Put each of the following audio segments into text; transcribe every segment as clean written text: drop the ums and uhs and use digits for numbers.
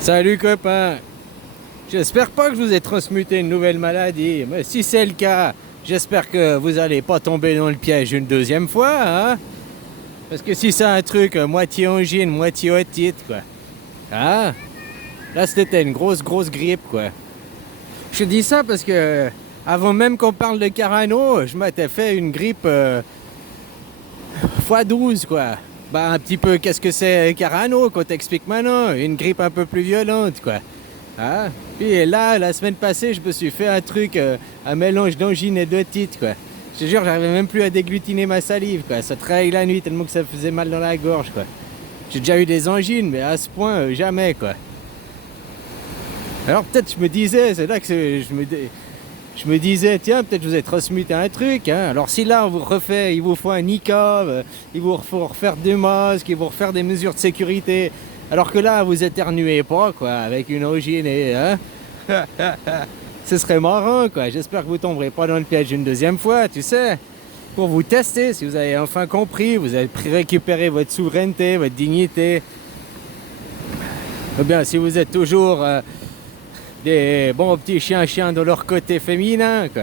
Salut copain, j'espère pas que je vous ai transmuté une nouvelle maladie, mais si c'est le cas, j'espère que vous allez pas tomber dans le piège une deuxième fois, hein? Parce que si c'est un truc moitié angine, moitié otite, quoi. Hein? Là c'était une grosse grippe, quoi. Je dis ça parce que avant même qu'on parle de Carano, je m'étais fait une grippe x12, quoi. Bah un petit peu qu'est-ce que c'est Carano qu'on t'explique maintenant, une grippe un peu plus violente, quoi. Ah, puis là, la semaine passée, je me suis fait un truc, un mélange d'angine et d'otite, quoi. Je te jure, j'arrivais même plus à déglutiner ma salive, quoi. Ça trahit la nuit tellement que ça faisait mal dans la gorge, quoi. J'ai déjà eu des angines, mais à ce point, jamais, quoi. Alors peut-être je me disais, c'est là que je me disais, tiens, peut-être je vous ai transmuté un truc, hein. Alors si là, on vous refait, il vous faut un niqab, il vous faut refaire des masques, il vous refaire des mesures de sécurité. Alors que là, vous éternuez pas, quoi, avec une angine et... Hein. Ce serait marrant, quoi. J'espère que vous tomberez pas dans le piège une deuxième fois, tu sais. Pour vous tester, si vous avez enfin compris, vous avez récupéré votre souveraineté, votre dignité. Ou bien, si vous êtes toujours des bons petits chiens de leur côté féminin, quoi.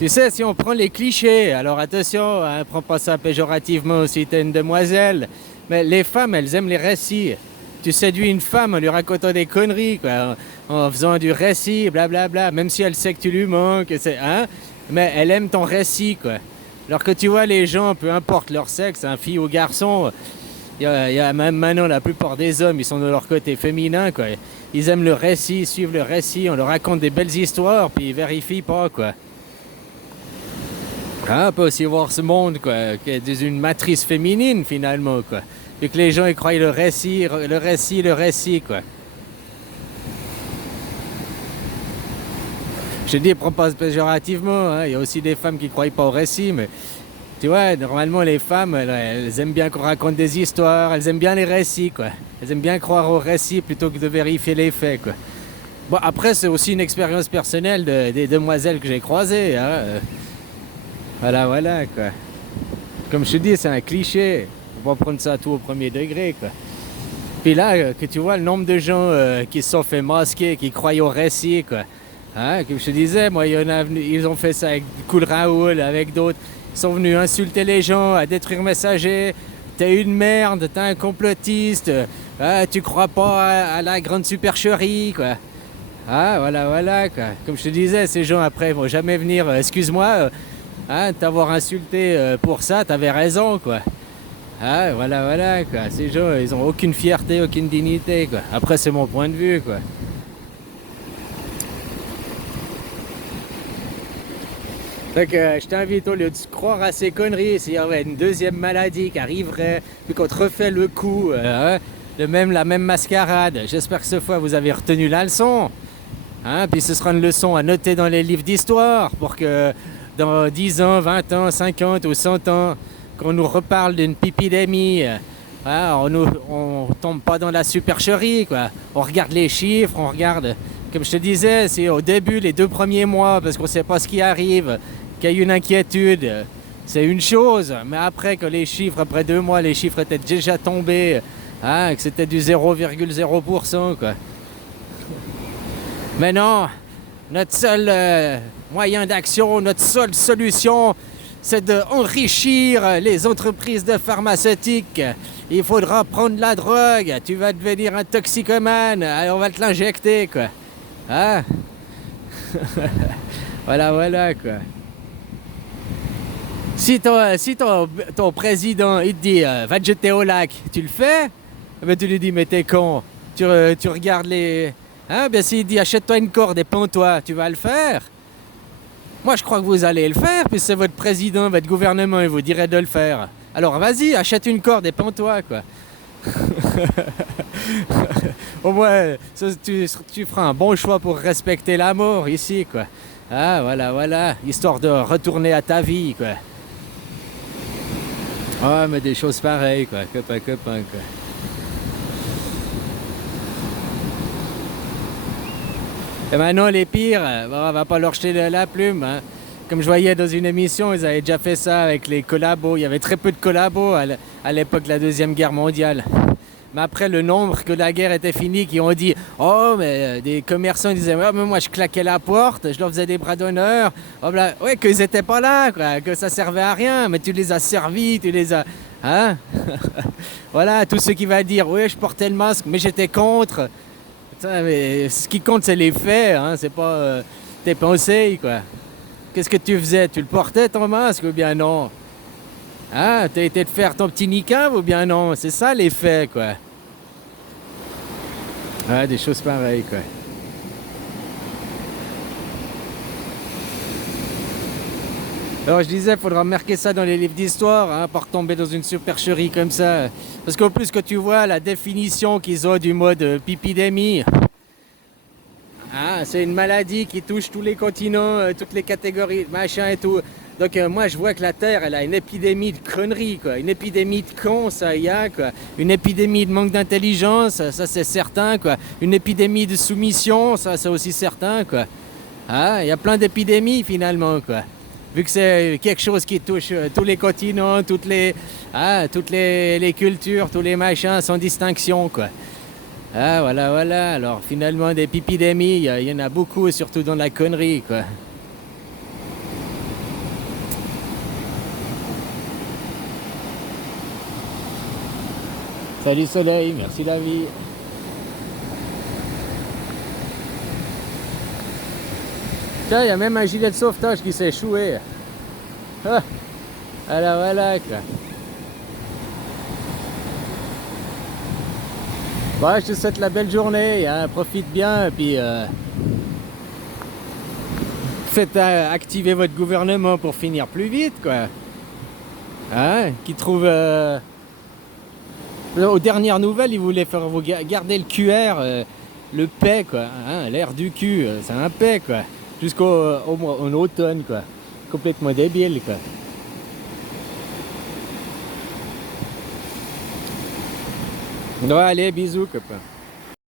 Tu sais, si on prend les clichés, alors attention, hein, prends pas ça péjorativement si t'es une demoiselle, mais les femmes, elles aiment les récits. Tu séduis une femme en lui racontant des conneries, quoi, en faisant du récit, blablabla, même si elle sait que tu lui manques, hein, mais elle aime ton récit, quoi. Alors que tu vois, les gens, peu importe leur sexe, hein, fille ou garçon, il y a même maintenant la plupart des hommes, ils sont de leur côté féminin, quoi. Ils aiment le récit, suivent le récit, on leur raconte des belles histoires, puis ils vérifient pas, quoi. Ah, on peut aussi voir ce monde, quoi, qui est une matrice féminine, finalement, quoi. Et que les gens, ils croient le récit, quoi. Je dis, prends pas péjorativement, hein. Il y a aussi des femmes qui croient pas au récit, mais tu vois, normalement, les femmes, elles aiment bien qu'on raconte des histoires, elles aiment bien les récits, quoi. Elles aiment bien croire au récit plutôt que de vérifier les faits, quoi. Bon, après, c'est aussi une expérience personnelle des demoiselles que j'ai croisées, hein. Voilà, quoi. Comme je te dis, c'est un cliché. Faut pas prendre ça tout au premier degré, quoi. Puis là, que tu vois le nombre de gens qui se sont fait masquer, qui croient au récit, quoi. Hein, comme je te disais, moi, ils ont fait ça avec Cool Raoul, avec d'autres. Ils sont venus insulter les gens, à détruire Messager. T'es une merde, t'es un complotiste. Tu crois pas à la grande supercherie, quoi. Ah, voilà, quoi. Comme je te disais, ces gens, après, vont jamais venir, excuse-moi, hein, t'avoir insulté pour ça, t'avais raison, quoi. Ah, voilà, quoi. Ces gens, ils ont aucune fierté, aucune dignité, quoi. Après, c'est mon point de vue, quoi. Donc, je t'invite, au lieu de croire à ces conneries, s'il y avait une deuxième maladie qui arriverait, puis qu'on te refait le coup, hein, la même mascarade. J'espère que cette fois, vous avez retenu la leçon. Hein, puis ce sera une leçon à noter dans les livres d'histoire pour que dans 10 ans, 20 ans, 50 ou 100 ans, qu'on nous reparle d'une pipidémie, hein, on tombe pas dans la supercherie, quoi. On regarde les chiffres, on regarde, comme je te disais, c'est au début, les 2 premiers mois, parce qu'on sait pas ce qui arrive, qu'il y a une inquiétude, c'est une chose, mais après que les chiffres, après 2 mois, les chiffres étaient déjà tombés, hein, que c'était du 0,0%, quoi. Mais non, notre seul moyen d'action, notre seule solution, c'est d'enrichir les entreprises de pharmaceutiques. Il faudra prendre la drogue, tu vas devenir un toxicomane, allez, on va te l'injecter, quoi. Hein? Voilà, quoi. Si ton président, il te dit, va te jeter au lac, tu le fais? Ben, tu lui dis, mais t'es con. Tu regardes les... Hein, bien s'il dit, achète-toi une corde et pends-toi, tu vas le faire? Moi, je crois que vous allez le faire, puis c'est votre président, votre gouvernement, il vous dirait de le faire. Alors vas-y, achète une corde et pends-toi, quoi. Au moins, tu feras un bon choix pour respecter la mort ici, quoi. Ah, voilà, histoire de retourner à ta vie, quoi. Ah, mais des choses pareilles, quoi, copain, quoi. Et maintenant, les pires, on va pas leur jeter la plume, hein. Comme je voyais dans une émission, ils avaient déjà fait ça avec les collabos. Il y avait très peu de collabos à l'époque de la Deuxième Guerre mondiale. Mais après, le nombre que la guerre était finie, qui ont dit, oh, mais des commerçants disaient, ouais, mais moi je claquais la porte, je leur faisais des bras d'honneur. Oh, bah, ouais, qu'ils étaient pas là, quoi, que ça servait à rien, mais tu les as servis, tu les as. Hein? Voilà, tous ceux qui vont dire, oui, je portais le masque, mais j'étais contre. Putain, mais ce qui compte, c'est les faits, hein, c'est pas tes pensées, quoi. Qu'est-ce que tu faisais? Tu le portais ton masque ou bien non? Ah, t'as été de faire ton petit niqab ou bien non? C'est ça les faits, quoi. Ah, des choses pareilles, quoi. Alors je disais, il faudra marquer ça dans les livres d'histoire, hein, pas retomber dans une supercherie comme ça. Parce qu'en plus, quand tu vois la définition qu'ils ont du mot de pipidémie, ah, c'est une maladie qui touche tous les continents, toutes les catégories, machin et tout. Donc moi je vois que la Terre, elle a une épidémie de conneries, quoi. Une épidémie de cons, ça y a, quoi. Une épidémie de manque d'intelligence, ça c'est certain, quoi. Une épidémie de soumission, ça c'est aussi certain, quoi. Ah, il y a plein d'épidémies finalement, quoi. Vu que c'est quelque chose qui touche tous les continents, toutes les cultures, tous les machins sans distinction, quoi. Ah, voilà, voilà. Alors, finalement, des pipidémies, il y en a beaucoup, surtout dans la connerie, quoi. Salut soleil, merci la vie. Tiens, il y a même un gilet de sauvetage qui s'est échoué. Ah, voilà, voilà, quoi. Bon, je te souhaite la belle journée, hein, profite bien, et puis faites activer votre gouvernement pour finir plus vite, quoi. Hein, qui trouve... aux dernières nouvelles, ils voulaient faire vous garder le QR, le paix, quoi. Hein, l'air du cul, c'est un paix, quoi. En automne, quoi. Complètement débile, quoi. Ouais, allez, bisous, copain.